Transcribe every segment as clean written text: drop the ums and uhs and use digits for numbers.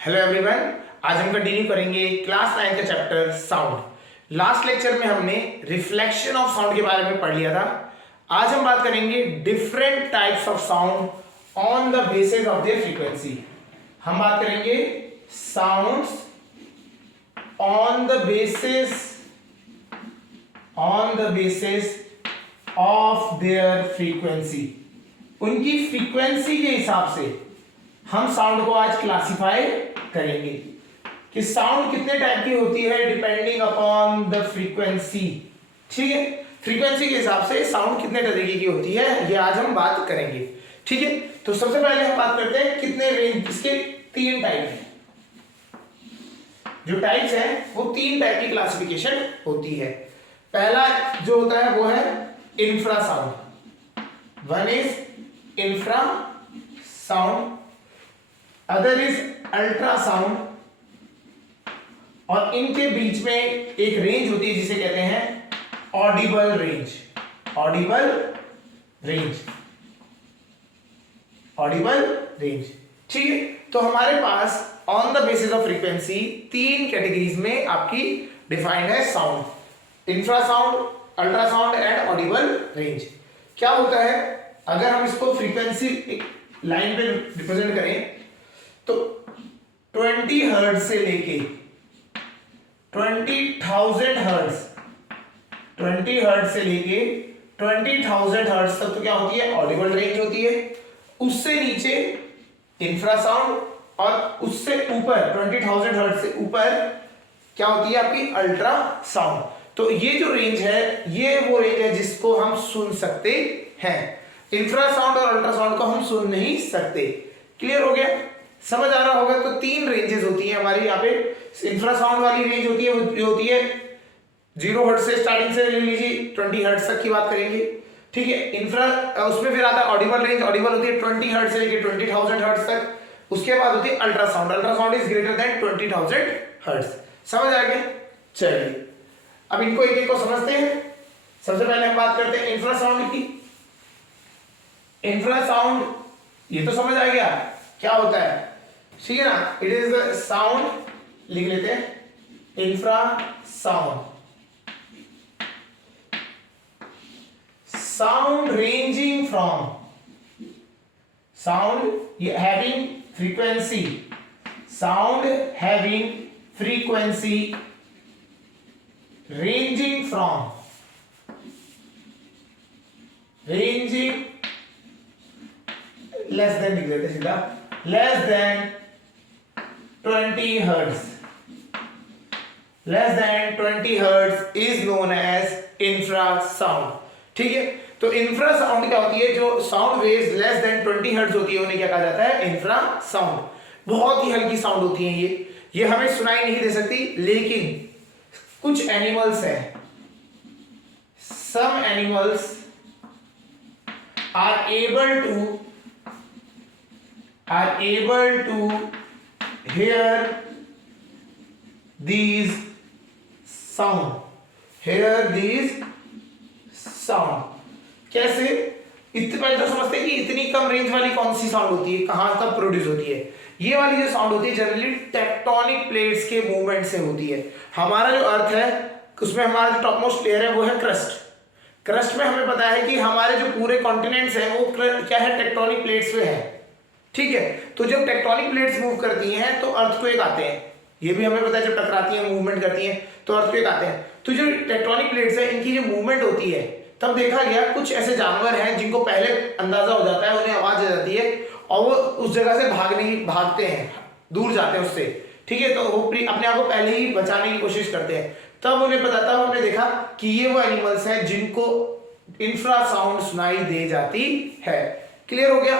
Hello everyone, आज हम continue करेंगे क्लास 9 का चैप्टर साउंड। लास्ट लेक्चर में हमने रिफ्लेक्शन ऑफ साउंड के बारे में पढ़ लिया था। आज हम बात करेंगे different types of sound on the basis of their frequency. हम बात करेंगे sounds on the basis of their frequency. उनकी फ्रीक्वेंसी के हिसाब से हम साउंड को आज क्लासिफाई करेंगे कि साउंड कितने टाइप की होती है डिपेंडिंग अपॉन द फ्रीक्वेंसी। ठीक है, फ्रीक्वेंसी के हिसाब से साउंड कितने तरीके की होती है ये आज हम बात करेंगे। ठीक है, तो सबसे पहले हम बात करते हैं कितने रेंज। इसके तीन टाइप हैं। जो टाइप्स हैं वो तीन टाइप की क्लासिफिकेशन होती है। पहला जो होता है वो है infrasound. One is infra sound, other is ultrasound, और इनके बीच में एक रेंज होती है जिसे कहते हैं ऑडिबल रेंज। Audible range. ठीक है, तो हमारे pass on the basis of frequency तीन कैटेगरीज में आपकी डिफाइंड है sound: infrasound, ultrasound and Audible range. क्या होता है, अगर हम इसको फ्रीक्वेंसी एक लाइन पे रिप्रेजेंट करें तो 20 हर्ट्ज से लेके 20,000 हर्ट्ज, 20 हर्ट्ज से लेके 20,000 हर्ट्ज तक तो क्या होती है, ऑडिबल रेंज होती है। उससे नीचे इंफ्रासाउंड, और उससे ऊपर 20,000 हर्ट्ज से ऊपर क्या होती है आपकी अल्ट्रासाउंड। तो ये जो रेंज है ये वो रेंज है जिसको हम सुन सकते हैं। इंफ्रासाउंड और अल्ट्रासाउंड को हम सुन नहीं सकते। क्लियर हो गया, समझ आ रहा होगा। तो तीन रेंजेस होती है हमारी यहाँ पे। इंफ्रासाउंड वाली रेंज होती है वो होती है 0 हर्ट्ज से स्टार्टिंग से ले लीजिए 20 हर्ट्ज तक की बात करेंगे। ठीक है, इंफ्रा उसमें फिर आता है ऑडिबल रेंज। ऑडिबल होती है 20 हर्ट्ज से लेके 20,000 हर्ट्ज तक। उसके बाद होती है ultrasound. Ultrasound is greater than 20,000 hertz. समझ आ गया। चलिए अब इनको एक एक को समझते हैं। सबसे पहले हम बात करते हैं इंफ्रासाउंड की। इंफ्रासाउंड ये तो समझ आ गया क्या होता है, ठीक है ना। इट इज द साउंड, लिख लेते हैं infrasound. Sound ranging from, sound having frequency, sound having frequency ranging from less than, लिख देते सीधा, less than 20 hertz, less than 20 hertz is known as infrasound। ठीक है, तो इंफ्रासाउंड क्या होती है, जो sound waves less than 20 hertz होती है उन्हें क्या कहा जाता है, इंफ्रासाउंड। बहुत ही हल्की साउंड होती है ये हमें सुनाई नहीं दे सकती, लेकिन कुछ एनिमल्स हैं, some animals are able to hear these sound, कैसे? इतने पहले तो समझते हैं कि इतनी कम रेंज वाली कौन सी साउंड होती है, कहां कब प्रोड्यूस होती है। ये वाली जो साउंड होती है जनरली टेक्टोनिक प्लेट्स के मूवमेंट से होती है। हमारा जो अर्थ है उसमें हमारा जो टॉप मोस्ट लेयर है वो है क्रस्ट। क्रस्ट में हमें पता है कि हमारे जो पूरे कॉन्टिनेंट्स हैं वो क्या है, टेक्टोनिक प्लेट्स पे है। ठीक है, तो जब टेक्टोनिक प्लेट्स मूव करती हैं तो अर्थक्वेक आते हैं। ये भी हमें पता है, जब टकराती हैं मूवमेंट करती हैं तो अर्थक्वेक आते हैं। तो जो टेक्टोनिक प्लेट्स है इनकी जो मूवमेंट होती है, तब देखा गया कुछ ऐसे जानवर हैं जिनको पहले अंदाजा हो जाता है, उन्हें आवाज आ जाती है और वो उस जगह से भागते हैं, दूर जाते हैं उससे। ठीक है, तो वो अपने आप को पहले ही बचाने की कोशिश करते हैं। तब उन्हें पता था, उन्होंने देखा कि ये वो एनिमल्स हैं जिनको इंफ्रासाउंड सुनाई दे जाती है। क्लियर हो गया।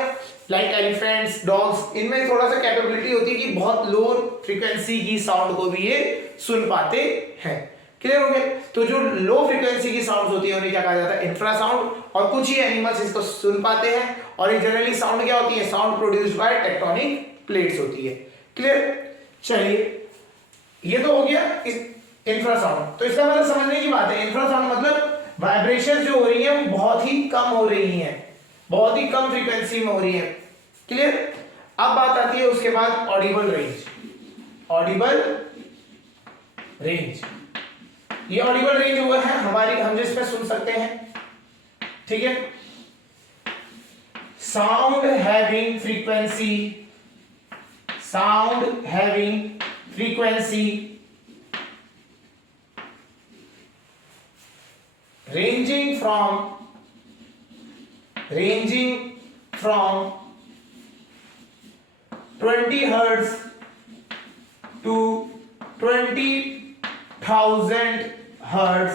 लाइक एलिफेंट्स, डॉग्स, इनमें थोड़ा सा कैपेबिलिटी होती है कि बहुत लो फ्रीक्वेंसी की साउंड को भी ये सुन पाते हैं। क्लियर हो गया। तो जो लो फ्रीक्वेंसी की साउंड होती है उन्हें क्या कहा जाता है, इंफ्रासाउंड। और कुछ ही एनिमल्स इसको सुन पाते हैं। और ये जनरली साउंड क्या होती है, sound produced by tectonic plates होती है। क्लियर। चलिए ये तो हो गया इस इंफ्रासाउंड। तो इसका मतलब समझने की बात है, इंफ्रासाउंड मतलब वाइब्रेशन जो हो रही है वो बहुत ही कम हो रही है, बहुत ही कम फ्रीक्वेंसी में हो रही है। क्लियर। अब बात आती है उसके बाद ऑडिबल रेंज। Audible range. ये ऑडिबल रेंज हुआ है हमारी, हम जिसमें सुन सकते हैं, ठीक है। Sound having frequency, sound having frequency ranging from 20 hertz to 20,000 hertz,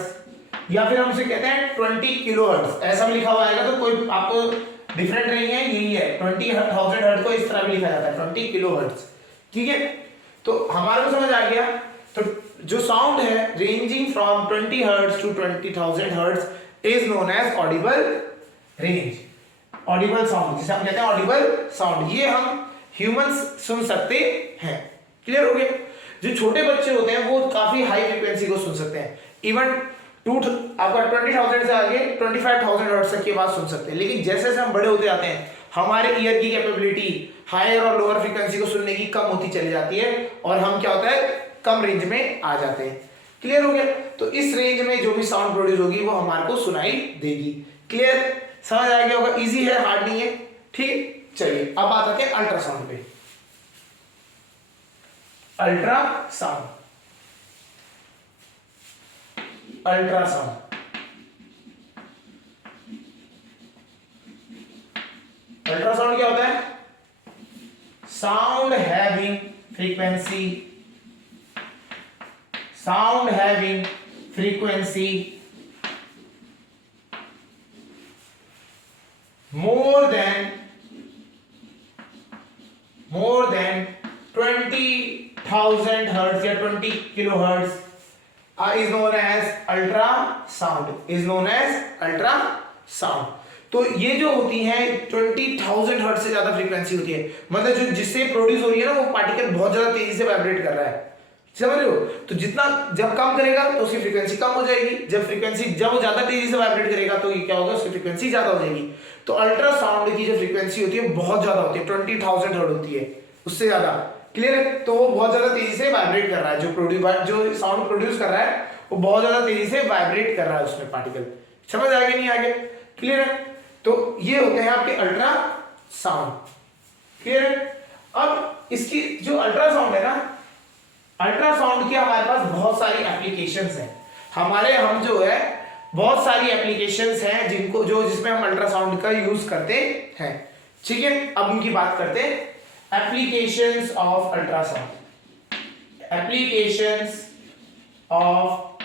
या फिर हम उसे कहते हैं 20 किलो हर्ट्ज, ऐसा भी लिखा हुआ आएगा तो कोई आपको डिफरेंट नहीं है, यही है 20,000 हर्ट्ज को इस तरह भी लिखा जाता है 20 किलो हर्ट्ज, ठीक है। तो हमारे को समझ आ गया। तो जो साउंड है ranging from 20 hertz to 20,000 hertz is known as audible range, audible sound, जिसे हम कहते हैं ऑडिबल साउंड। ये हम ह्यूमंस सुन सकते हैं, क्लियर हो गया। जो छोटे बच्चे होते हैं वो काफी हाई फ्रीक्वेंसी को सुन सकते हैं, इवन आपका 20,000 से आगे 25,000 हर्ट्ज तक की आवाज सुन सकते हैं। लेकिन जैसे जैसे हम बड़े होते जाते हैं हमारे ईयर की कैपेबिलिटी हायर और लोअर फ्रीक्वेंसी को सुनने की कम होती चली जाती है और हम क्या होता है कम रेंज में आ जाते हैं, क्लियर हो गया। तो इस रेंज में जो भी साउंड प्रोड्यूस होगी वो हमारे को सुनाई देगी, क्लियर, समझ आ गया होगा। इजी है, हार्ड नहीं है, ठीक। चलिए अब बात आते हैं अल्ट्रासाउंड पे। अल्ट्रासाउंड, अल्ट्रासाउंड अल्ट्रासाउंड क्या होता है? Sound having frequency, sound having frequency more than 20,000 hertz या 20 kilohertz is known as ultrasound, is known as ultrasound। तो ये जो होती है 20,000 हर्ट्ज से ज्यादा फ्रीक्वेंसी होती है, मतलब जो जिससे प्रोड्यूस हो रही है ना वो पार्टिकल बहुत ज्यादा तेजी से वाइब्रेट कर रहा है, समझ रहे हो। तो जितना जब कम करेगा तो उसकी फ्रीक्वेंसी कम हो जाएगी, जब वो ज्यादा तेजी से वाइब्रेट करेगा तो ये क्या होगा, उसकी फ्रीक्वेंसी ज्यादा हो जाएगी। तो अल्ट्रासाउंड की जो फ्रीक्वेंसी होती है बहुत ज्यादा होती है, 20,000 हर्ट्ज होती है, उससे ज्यादा, क्लियर है। तो वो बहुत ज्यादा तेजी से वाइब्रेट कर रहा है, जो साउंड प्रोड्यूस कर रहा है वो बहुत ज्यादा तेजी से वाइब्रेट कर रहा है उसमें पार्टिकल, समझ आ गया नहीं आगे, क्लियर है। तो ये होते हैं आपके अल्ट्रासाउंड, क्लियर है। अब इसकी जो अल्ट्रासाउंड है ना, अल्ट्रासाउंड की हमारे पास बहुत सारी एप्लीकेशंस हैं, हम जो है बहुत सारी एप्लीकेशंस हैं जिसमें हम अल्ट्रासाउंड का यूज करते हैं, ठीक है। अब उनकी बात करते हैं, applications of ultrasound, applications of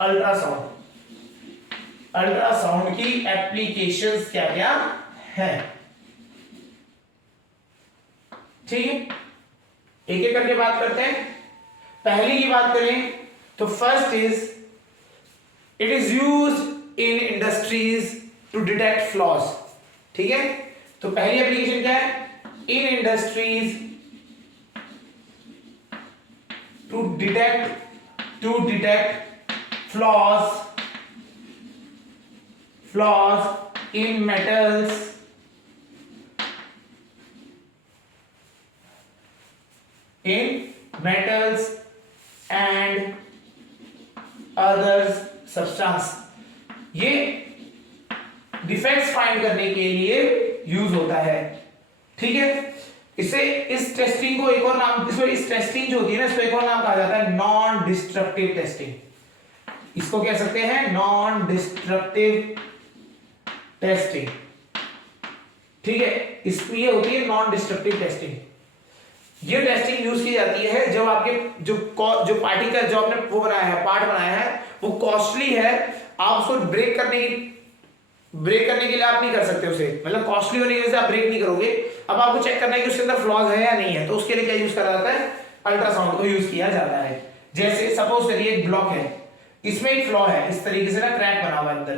ultrasound, ultrasound की एप्लीकेशंस क्या क्या है, ठीक है। एक एक करके बात करते हैं। पहली की बात करें तो first is it is used in industries to detect flaws, ठीक है। तो पहली एप्लीकेशन क्या है, in industries to detect flaws in metals, and others substance. ये डिफेक्ट्स फाइंड करने के लिए यूज होता है, ठीक है। इस टेस्टिंग को एक और नाम, इस टेस्टिंग जो होती है ना, इसको एक और नाम कहा जाता है नॉन डिस्ट्रक्टिव टेस्टिंग। इसको कह सकते हैं नॉन डिस्ट्रक्टिव टेस्टिंग, ठीक है। इसमें ये होती है नॉन डिस्ट्रक्टिव टेस्टिंग। ये टेस्टिंग यूज की जाती है जब आपके जो पार्टिकल जो आपने वो बनाया है, पार्ट बनाया है, वो कॉस्टली है, आप उसको ब्रेक करने के लिए आप नहीं कर सकते उसे, मतलब कॉस्टली होने की वजह से आप ब्रेक नहीं करोगे। अब आपको चेक करना है कि उसके अंदर फ्लॉज है या नहीं है, तो उसके लिए क्या यूज करा जाता है, अल्ट्रासाउंड को यूज किया जाता है। जैसे सपोज करिए एक ब्लॉक है, इसमें एक फ्लॉ है, इस तरीके से ना क्रैक बना हुआ अंदर।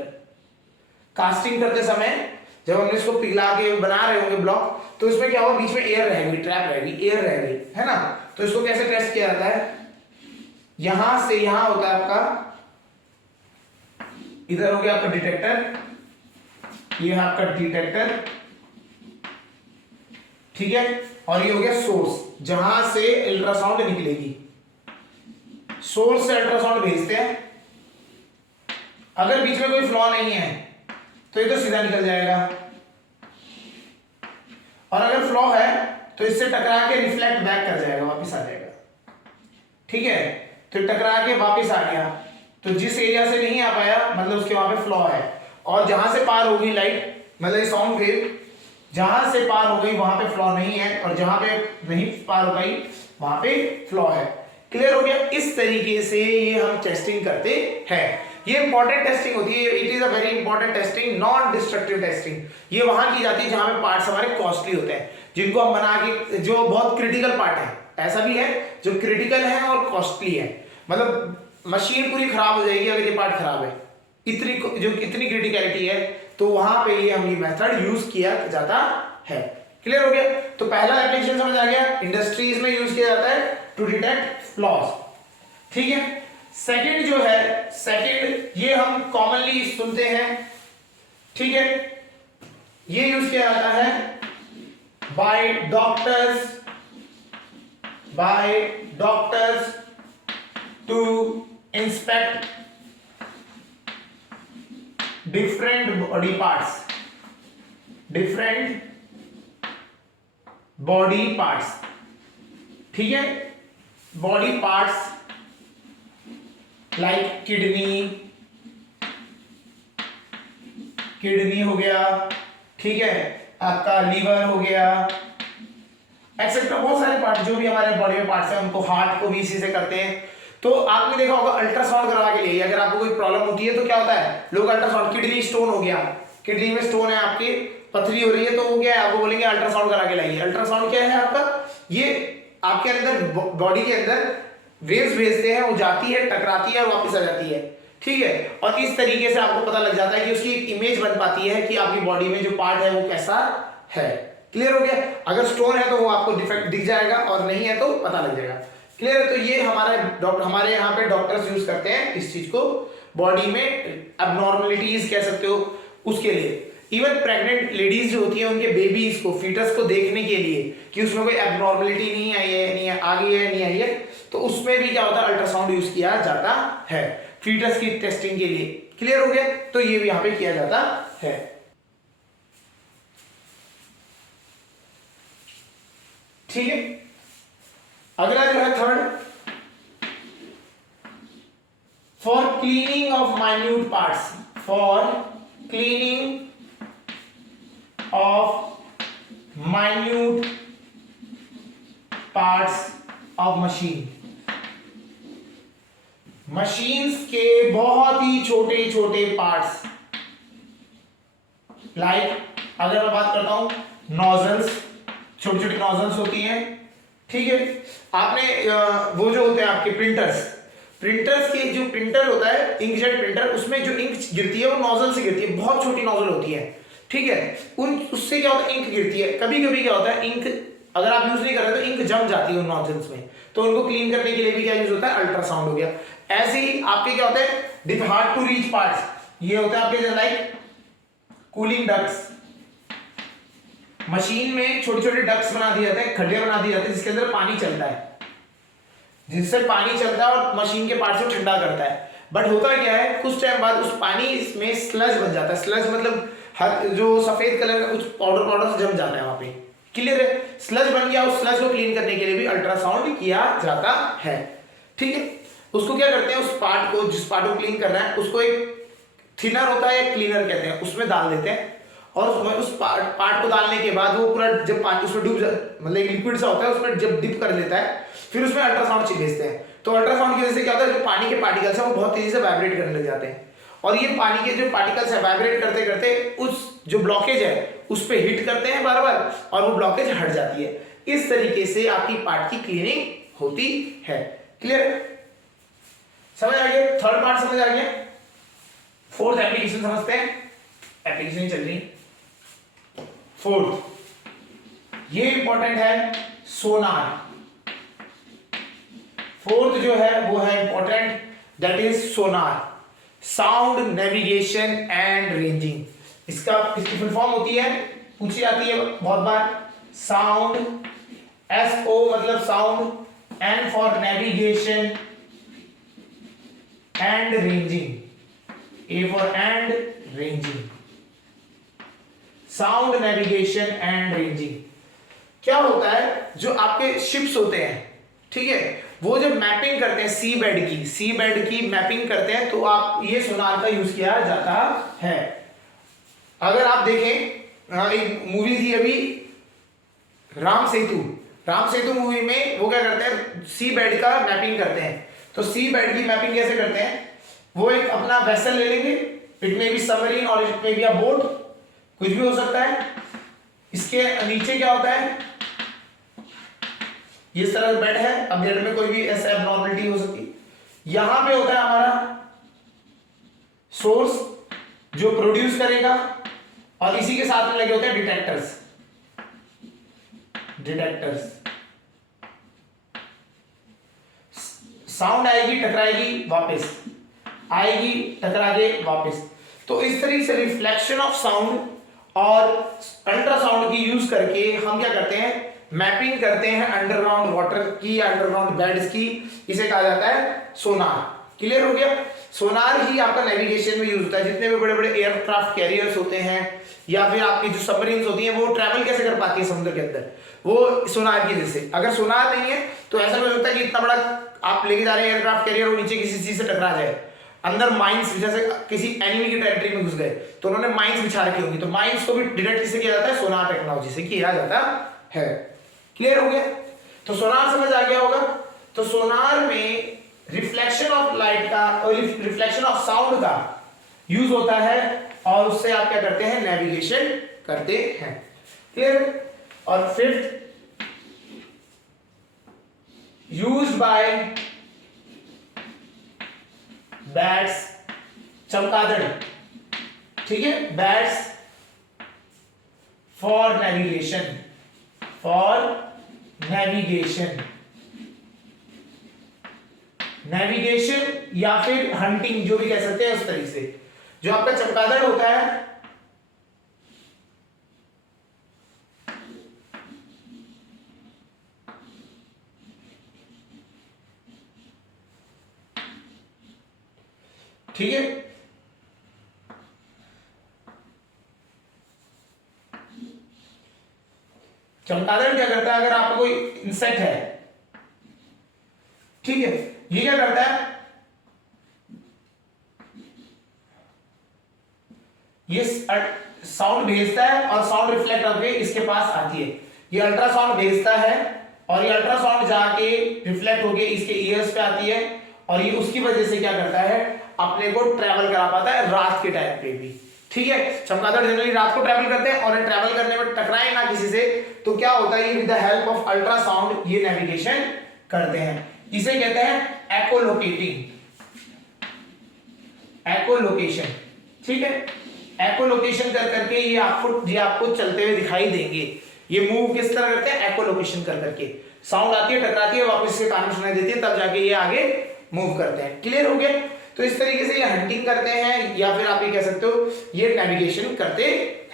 कास्टिंग करते समय जब हमने इसको पिघला के बना रहे होंगे ब्लॉक, तो इसमें क्या होगा, बीच में एयर रहेगी, ट्रैप रहेगी, एयर रहेगी, है ना। तो इसको कैसे टेस्ट किया जाता है, यहां से यहां होता है आपका, इधर हो गया आपका डिटेक्टर, ये है आपका डिटेक्टर, ठीक है, और ये हो गया सोर्स जहां से अल्ट्रासाउंड निकलेगी। सोर्स से अल्ट्रासाउंड भेजते हैं, अगर बीच में कोई फ्लॉ नहीं है तो ये तो सीधा निकल जाएगा, और अगर फ्लॉ है तो इससे टकरा के रिफ्लेक्ट बैक कर जाएगा, वापस आ जाएगा। ठीक है, तो टकरा के वापस आ गया, तो जिस एरिया से नहीं आ पाया मतलब उसके वहां पे फ्लॉ है, और जहां से पार होगी लाइट मतलब साउंड वेव जहां से पार हो गई वहां पे फ्लॉ नहीं है, और जहां पे नहीं पार हो गई वहां पे फ्लॉ है। क्लियर हो गया? इस तरीके से ये हम टेस्टिंग करते हैं। ये इंपॉर्टेंट टेस्टिंग होती है, it is a very important testing, non destructive testing. ये वहां की जाती है जहां पे पार्ट्स हमारे कॉस्टली होते हैं, जिनको हम बना के, जो बहुत क्रिटिकल पार्ट है, ऐसा भी है जो क्रिटिकल है और कॉस्टली है, मतलब मशीन पूरी खराब हो जाएगी अगर ये पार्ट खराब है, इतनी क्रिटिकलिटी है, तो वहां पे ये हम ये मेथड यूज किया जाता है। क्लियर हो गया? तो पहला एप्लीकेशन समझ आ गया, इंडस्ट्रीज में यूज किया जाता है टू डिटेक्ट फ्लॉज। ठीक है, सेकंड जो है, सेकंड ये हम कॉमनली सुनते हैं, ठीक है, ये यूज किया जाता है by doctors to inspect different body parts, ठीक है, बॉडी पार्ट्स लाइक किडनी हो गया, ठीक है, आपका लीवर हो गया, एक्सेट्रा बहुत सारे पार्ट जो भी हमारे बॉडी में पार्ट्स हैं, उनको हार्ट को भी इसी से करते हैं। तो आपने देखा होगा अल्ट्रासाउंड करवा के लिए अगर आपको कोई प्रॉब्लम होती है तो क्या होता है, लोग अल्ट्रासाउंड, किडनी स्टोन हो गया, किडनी में स्टोन है आपकी, पथरी हो रही है, तो वो क्या है, आपको बोलेंगे अल्ट्रासाउंड करा के लाइए। अल्ट्रासाउंड क्या है आपका, ये आपके अंदर बॉडी के अंदर वेव्स भेजते हैं, वो जाती है, टकराती है और वापस आ जाती है। ठीक है, और इस तरीके से आपको पता लग जाता है कि उसकी एक इमेज बन पाती है कि आपकी बॉडी में जो पार्ट है वो कैसा है। क्लियर हो गया? अगर स्टोन है तो वो आपको डिफेक्ट दिख जाएगा, और नहीं है तो पता लग जाएगा। क्लियर है? तो ये हमारे यहाँ पे डॉक्टर्स यूज करते हैं इस चीज को, बॉडी में एबनॉर्मलिटीज कह सकते हो उसके लिए। इवन प्रेग्नेंट लेडीज जो होती है उनके बेबीज को, फीटस को देखने के लिए कि उसमें कोई एबनॉर्मलिटी नहीं आई है, नहीं आ गई है, नहीं आई है, तो उसमें भी क्या होता है, अल्ट्रासाउंड यूज किया जाता है फीटस की टेस्टिंग के लिए। क्लियर हो गया? तो ये भी यहाँ पे किया जाता है। ठीक है, अगला जो है third, for cleaning of minute parts, for cleaning of minute parts of machines के बहुत ही छोटे छोटे पार्ट्स, लाइक अगर मैं बात करता हूं नोजल्स, छोटी छोटी नोजल्स होती हैं, ठीक है, आपने वो जो होते हैं आपके प्रिंटर्स के जो प्रिंटर होता है, इंकजेट प्रिंटर, उसमें जो इंक गिरती है वो नोजल से गिरती है, बहुत छोटी नोजल होती है। ठीक है, उससे क्या होता है, इंक गिरती है। कभी कभी क्या होता है, इंक अगर आप यूज नहीं कर रहे तो इंक जम जाती है उन नोजल्स में, तो उनको क्लीन करने के लिए भी क्या यूज होता है, अल्ट्रासाउंड हो गया। ऐसे ही आपके क्या होते हैं, हार्ड टू रीच पार्ट्स, ये होता है आपके लाइक कूलिंग डक्ट्स, मशीन में छोटे छोटे डक्ट्स बना दिए जाते हैं, खड्डे बना दिए जाते हैं जिसके अंदर पानी चलता है, जिससे पानी चलता है और मशीन के पार्ट्स को ठंडा करता है। बट होता क्या है, कुछ टाइम बाद उस पानी में स्लज बन जाता है। स्लज मतलब जो सफेद कलर का कुछ पाउडर से जम जाता है वहां पे। क्लियर है? स्लज बन गया, उस स्लज को क्लीन करने के लिए भी अल्ट्रासाउंड किया जाता है। ठीक है, उसको क्या करते हैं, उस पार्ट को, जिस पार्ट को क्लीन करना है उसको एक थिनर होता है या क्लीनर कहते हैं, उसमें डाल देते हैं, और उस पार्ट को डालने के बाद वो पूरा जब पानी उसमें डूब मतलब एक लिक्विड सा होता है, उसमें जब डिप कर लेता है फिर उसमें अल्ट्रासाउंड भेजते हैं। तो अल्ट्रासाउंड की वजह से क्या होता है, जो पानी के पार्टिकल्स हैं वो बहुत तेजी से वाइब्रेट करने लग जाते हैं, और ये पानी के जो पार्टिकल्स है वाइब्रेट करते करते उस जो ब्लॉकेज है उस पर हिट करते हैं बार बार, और वो ब्लॉकेज हट जाती है। इस तरीके से आपकी पार्ट की क्लीनिंग होती है। क्लियर? समझ आ गया? थर्ड पार्ट समझ आ गया। फोर्थ एप्लीकेशन समझते हैं, एप्लीकेशन चल रही। फोर्थ, ये इंपॉर्टेंट है, सोनार। फोर्थ जो है वो है important, that is Sonar, sound navigation and ranging. इसकी फुल फॉर्म होती है, पूछी जाती है बहुत बार, साउंड, SO मतलब sound, N for navigation and ranging, A for and ranging, sound, navigation and ranging. क्या होता है, जो आपके शिप्स होते हैं, ठीक है, वो जब मैपिंग करते हैं सी बेड की मैपिंग करते हैं, तो आप ये सोनार का यूज किया जाता है। अगर आप देखें, एक मूवी थी अभी राम सेतु मूवी में वो क्या करते हैं, सी बेड का मैपिंग करते हैं। तो सी बेड की मैपिंग कैसे करते हैं, वो एक अपना वेसल ले लेंगे, इट में बी सबमरीन और इट में बी अ बोट, कुछ भी हो सकता है। इसके नीचे क्या होता है, ये इस तरह बेड है, अब बेड में कोई भी ऐसा एबनॉर्मलिटी हो सकती है। यहां पे होता है हमारा सोर्स जो प्रोड्यूस करेगा, और इसी के साथ में लगे होते हैं डिटेक्टर्स। साउंड आएगी, टकराएगी, वापस आएगी, टकरा के वापस। तो इस तरीके से रिफ्लेक्शन ऑफ साउंड और अल्ट्रासाउंड की यूज करके हम क्या करते हैं, मैपिंग करते हैं अंडरग्राउंड वाटर की, अंडरग्राउंड बेड्स की। इसे कहा जाता है सोनार। क्लियर हो गया। सोनार ही आपका नेविगेशन में यूज होता है। जितने भी बड़े बड़े एयरक्राफ्ट कैरियर्स होते हैं या फिर आपकी जो सबमरीन्स होती हैं, वो ट्रैवल कैसे कर पाती है समुद्र के अंदर, वो सोनार की वजह से। अगर सोनार नहीं है तो ऐसा भी हो सकता है कि इतना बड़ा आप लेके जा रहे हैं एयरक्राफ्ट कैरियर, और नीचे किसी चीज से टकरा जाए, अंदर माइंस, जैसे किसी एनिमी की टेरिटरी में घुस गए तो उन्होंने माइंस बिछा रखी होंगी, तो माइंस को भी डिटेक्ट किससे किया जाता है, सोनार टेक्नोलॉजी से किया जाता है। क्लियर हो गया। तो सोनार समझ आ गया होगा। तो सोनार में रिफ्लेक्शन ऑफ लाइट का और रिफ्लेक्शन ऑफ साउंड का यूज होता है, और उससे आप क्या करते हैं, नेविगेशन करते हैं। क्लियर। और फिफ्थ, यूज्ड बाय बैट्स, चमगादड़, ठीक है, बैट्स फॉर नेविगेशन, नेविगेशन या फिर हंटिंग, जो भी कह सकते हैं उस तरीके से। जो आपका चमगादड़ होता है, ठीक है, चमगादड़ क्या करता है, अगर आपका कोई इंसेक्ट है, ठीक है, ये क्या करता है, ये साउंड भेजता है और साउंड रिफ्लेक्ट होकर इसके पास आती है। ये अल्ट्रासाउंड भेजता है और ये अल्ट्रासाउंड जाके रिफ्लेक्ट होके इसके ईयर्स पे आती है, और ये उसकी वजह से क्या करता है, अपने को ट्रैवल करा पाता है रात के टाइम पे भी। ठीक है, चमगादड़ जनरली रात को ट्रैवल करते हैं, और ट्रैवल करने में टकराए ना किसी से, तो क्या होता है, with the help of ultrasound ये नेविगेशन करते हैं। इसे कहते हैं एकोलोकेटिंग, एकोलोकेशन। ठीक है, एकोलोकेशन कर करके ये आपको चलते हुए दिखाई देंगे। ये मूव किस तरह करते हैं, एकोलोकेशन कर करके। साउंड आती है, टकराती है, वापस से कान में सुनाई देती है, तब जाके ये आगे मूव करते हैं। क्लियर हो गया। तो इस तरीके से ये हंटिंग करते हैं, या फिर आप ये कह सकते हो ये नेविगेशन करते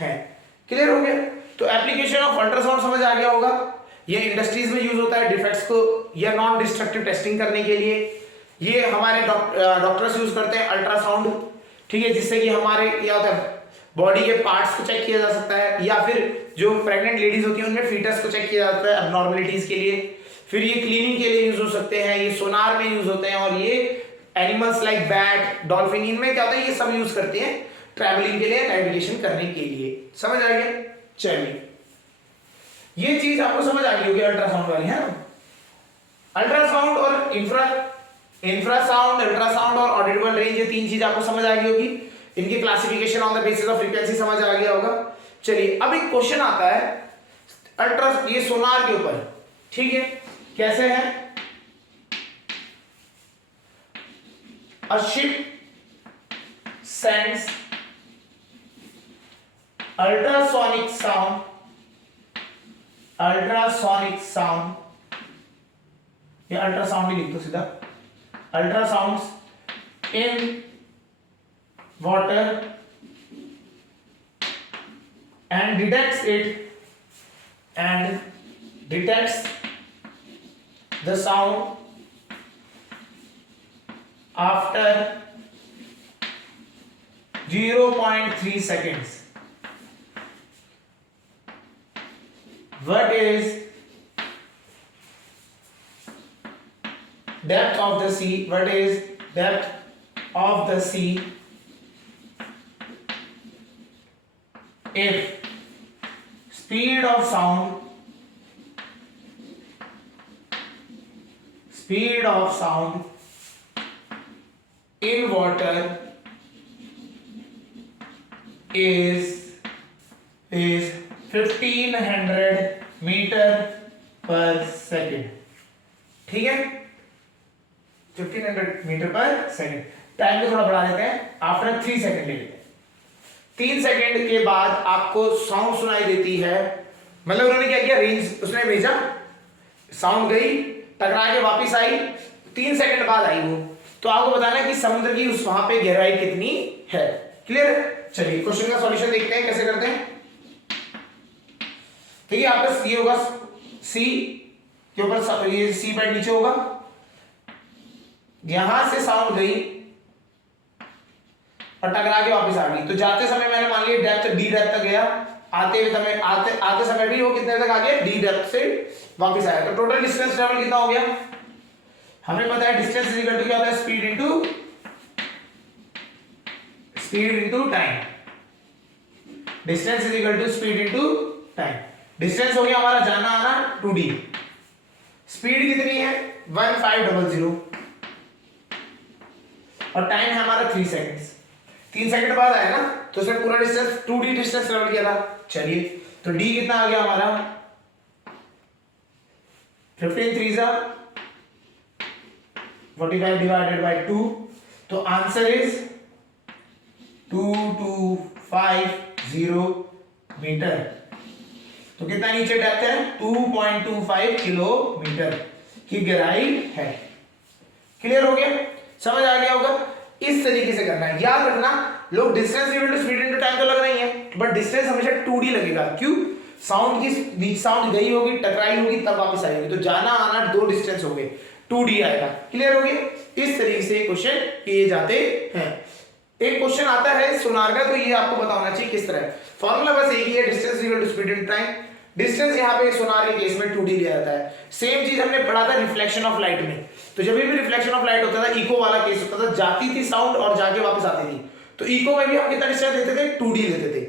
हैं। क्लियर हो गया। तो एप्लीकेशन ऑफ अल्ट्रासाउंड समझ आ गया होगा। ये इंडस्ट्रीज में यूज होता है डिफेक्ट्स को या नॉन डिस्ट्रक्टिव टेस्टिंग करने के लिए। ये हमारे डॉक्टर्स यूज करते हैं अल्ट्रासाउंड, ठीक है, जिससे कि हमारे क्या होता है, बॉडी के पार्ट्स को चेक किया जा सकता है, या फिर जो प्रेग्नेंट लेडीज होती हैं उनमें फीटस को चेक किया जाता है एबनॉर्मलिटीज के लिए। फिर ये क्लीनिंग के लिए यूज हो सकते हैं, ये सोनार में यूज होते हैं, और ये एनिमल्स लाइक बैट, डॉल्फिन, इनमें क्या होता है, ये सब यूज करते हैं ट्रैवलिंग के लिए, नेविगेशन करने के लिए। समझ आ गया। चलिए, ये चीज आपको समझ आ गई होगी अल्ट्रासाउंड वाली, है ना। अल्ट्रासाउंड और इंफ्रासाउंड, अल्ट्रासाउंड और ऑडिबल रेंज, ये तीन चीज आपको समझ आ गई होगी। इनकी classification on the basis of frequency समझ आ गया होगा। चलिए, अब एक क्वेश्चन आता है ये सोनार के ऊपर, ठीक है, कैसे है, a ship sends ultrasonic sound, ये अल्ट्रासाउंड ही लिख दो सीधा, ultrasounds in water and detects it and detects the sound after 0.3 seconds. What is depth of the sea? What is depth of the sea if speed of sound in water is 1500 metre पर second. ठीक है, 1500 metre पर second. Time को थोड़ा बढ़ा देते हैं, after 3 second ले लेते हैं. 3 सेकेंड के बाद आपको साउंड सुनाई देती है. मतलब उन्होंने क्या किया, रेंज उसने भेजा, साउंड गई, टकरा के वापस आई, 3 सेकेंड बाद आई वो. तो आपको बताना है कि समुद्र की उस वहां पे गहराई कितनी है. क्लियर है? चलिए क्वेश्चन का सॉल्यूशन देखते हैं कैसे करते हैं. ठीक है, आपका ये होगा सी के ऊपर, ये सी पॉइंट नीचे होगा, यहां से साउंड गई और टकरा के वापस आ गई. तो जाते समय मैंने मान लिया डेप्थ डी डेप्थ तक गया, आते समय भी वो कितने तक आ गया, डी डेप्थ से वापस आया. तो टोटल डिस्टेंस ट्रेवल कितना हो गया, हमें पता है डिस्टेंस इज इक्वल टू क्या होता है, speed into time. Distance is equal to speed into time. Distance हो गया हमारा जाना आना 2d. स्पीड कितनी है 1500 और टाइम है हमारा 3 सेकंड्स. 3 सेकंड बाद आया ना, तो उसने पूरा डिस्टेंस 2d डिस्टेंस ट्रेवल किया था. चलिए तो d कितना आ गया हमारा 15 3 45 डिवाइडेड बाय 2. तो आंसर इज 2250 मीटर. तो कितना नीचे डेप्थ है, 2.25 किलोमीटर की गहराई है. क्लियर हो गया, समझ आ गया होगा. इस तरीके से करना है. याद रखना, लोग distance equal to speed into time तो लग रही है, बट डिस्टेंस हमेशा 2d लगेगा. क्यों, साउंड गई होगी, टकराई होगी, तब वापस आएगी. तो जाना आना 2 डिस्टेंस हो गए, 2d आएगा. क्लियर हो गया. इस तरीके से क्वेश्चन किए जाते हैं. एक क्वेश्चन आता है सोनार का, तो ये आपको पता होना चाहिए किस तरह. फॉर्मूला बस एक ही है, distance equal to speed into time. Distance यहाँ पे सोनार के केस में 2d लिया जाता है. सेम चीज हमने पढ़ा था रिफ्लेक्शन ऑफ लाइट में. तो जब भी रिफ्लेक्शन ऑफ लाइट होता था, इको वाला केस होता था, जाती थी साउंड और जाके वापस आती थी. तो इको में भी हम कितना डिस्टेंस लेते थे, 2d लेते थे.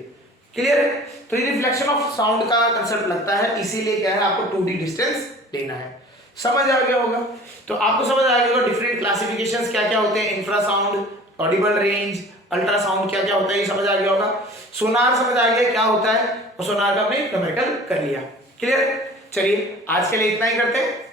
क्लियर है. तो ये रिफ्लेक्शन ऑफ साउंड का कंसेप्ट लगता है, इसीलिए क्या है, आपको 2d डिस्टेंस लेना है. समझ आ गया होगा. तो आपको समझ आ गया होगा डिफरेंट क्लासिफिकेशंस क्या क्या होते हैं, इंफ्रासाउंड, ऑडिबल रेंज, अल्ट्रासाउंड क्या क्या होता है, ये समझ आ गया होगा. सोनार समझ आ गया क्या होता है, और सोनार का हमने न्यूमेरिकल कर लिया. क्लियर. चलिए आज के लिए इतना ही करते हैं.